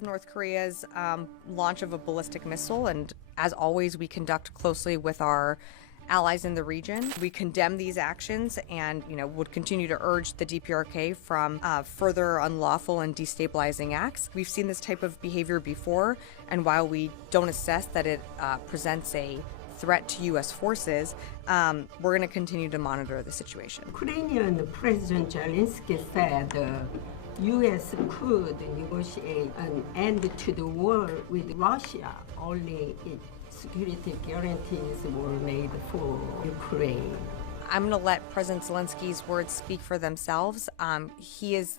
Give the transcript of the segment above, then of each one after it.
North Korea's launch of a ballistic missile, and as always, we conduct closely with our allies in the region. We condemn these actions and, would continue to urge the DPRK from further unlawful and destabilizing acts. We've seen this type of behavior before, and while we don't assess that it presents a threat to U.S. forces, we're going to continue to monitor the situation. Ukrainian President Zelensky said U.S. could negotiate an end to the war with Russia only if security guarantees were made for Ukraine. I'm going to let President Zelensky's words speak for themselves. He is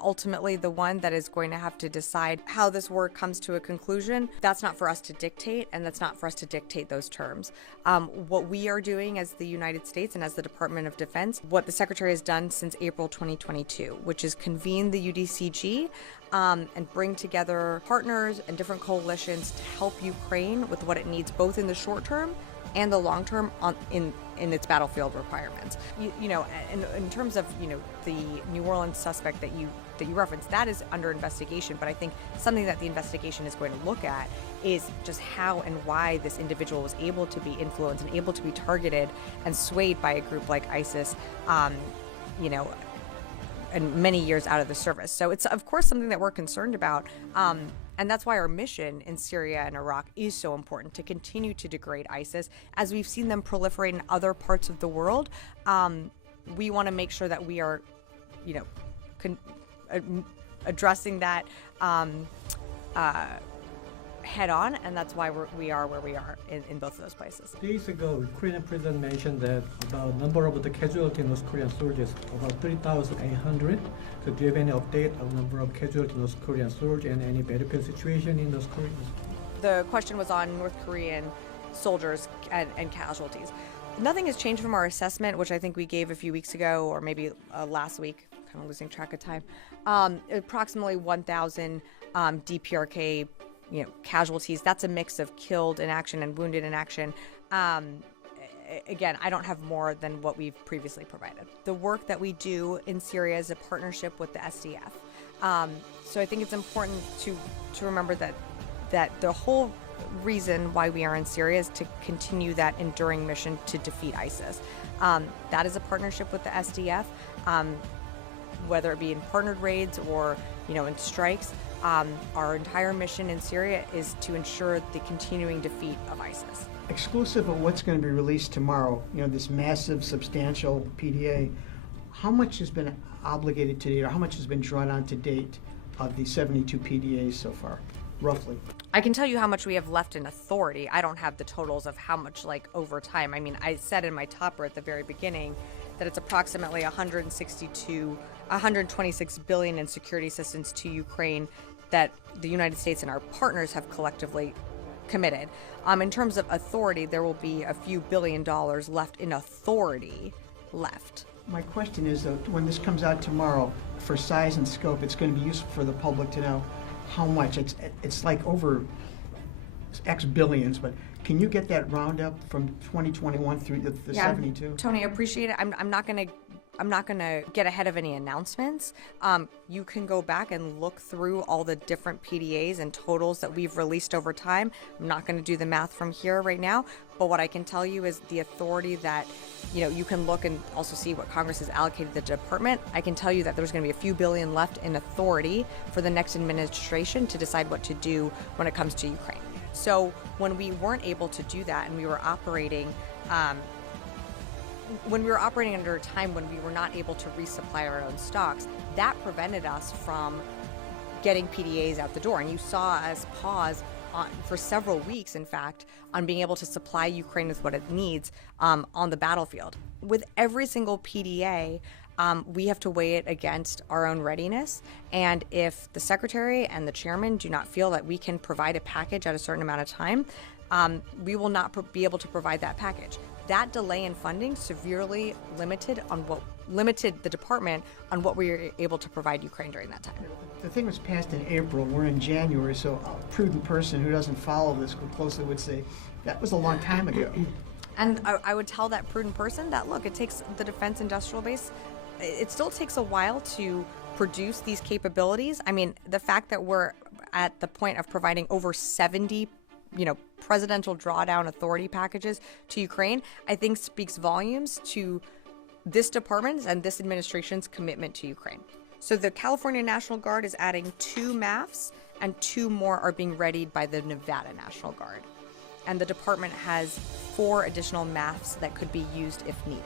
ultimately the one that is going to have to decide how this war comes to a conclusion. That's not for us to dictate, and that's not for us to dictate those terms. What we are doing as the United States and as the Department of Defense, what the Secretary has done since April 2022, which is convene the UDCG and bring together partners and different coalitions to help Ukraine with what it needs, both in the short term and the long term in its battlefield requirements. In terms of the New Orleans suspect that you referenced, that is under investigation. But I think something that the investigation is going to look at is just how and why this individual was able to be influenced and able to be targeted and swayed by a group like ISIS. And many years out of the service. So it's, of course, something that we're concerned about. And that's why our mission in Syria and Iraq is so important, to continue to degrade ISIS. As we've seen them proliferate in other parts of the world, we want to make sure that we are, addressing that head on, and that's why we are where we are in both of those places. Days ago, Ukrainian president mentioned that the number of the casualties in North Korean soldiers about 3,800. So do you have any update of number of casualties in North Korean soldiers and any battlefield situation in North Korea? The question was on North Korean soldiers and casualties. Nothing has changed from our assessment, which I think we gave a few weeks ago, or maybe last week, kind of losing track of time. Approximately 1,000 DPRK casualties. That's a mix of killed in action and wounded in action. Again, I don't have more than what we've previously provided. The work that we do in Syria is a partnership with the SDF. So I think it's important to remember that the whole reason why we are in Syria is to continue that enduring mission to defeat ISIS. That is a partnership with the SDF, whether it be in partnered raids or in strikes. Our entire mission in Syria is to ensure the continuing defeat of ISIS. Exclusive of what's going to be released tomorrow, this massive, substantial PDA, how much has been obligated to date, or how much has been drawn on to date of the 72 PDAs so far, roughly? I can tell you how much we have left in authority. I don't have the totals of how much, over time. I mean, I said in my topper at the very beginning that it's approximately 126 billion in security assistance to Ukraine that the United States and our partners have collectively committed. In terms of authority, there will be a few $1 billion left in authority left. My question is, though, when this comes out tomorrow, for size and scope, it's going to be useful for the public to know how much. It's like over X billions, but can you get that roundup from 2021 through the 72? Tony, I appreciate it. I'm not going to get ahead of any announcements. You can go back and look through all the different PDAs and totals that we've released over time. I'm not going to do the math from here right now, but what I can tell you is the authority that, you can look and also see what Congress has allocated the department. I can tell you that there's going to be a few billion left in authority for the next administration to decide what to do when it comes to Ukraine. So when we weren't able to do that and we were operating under a time when we were not able to resupply our own stocks, that prevented us from getting PDAs out the door. And you saw us pause for several weeks, in fact, on being able to supply Ukraine with what it needs on the battlefield. With every single PDA, we have to weigh it against our own readiness. And if the secretary and the chairman do not feel that we can provide a package at a certain amount of time, we will not be able to provide that package. That delay in funding severely limited the department on what we were able to provide Ukraine during that time. The thing was passed in April. We're in January, so a prudent person who doesn't follow this closely would say that was a long time ago. And I would tell that prudent person that, look, it takes the defense industrial base, it still takes a while to produce these capabilities. I mean, the fact that we're at the point of providing over 70 presidential drawdown authority packages to Ukraine, I think speaks volumes to this department's and this administration's commitment to Ukraine. So the California National Guard is adding 2 MAFs, and 2 more are being readied by the Nevada National Guard. And the department has 4 additional MAFs that could be used if needed.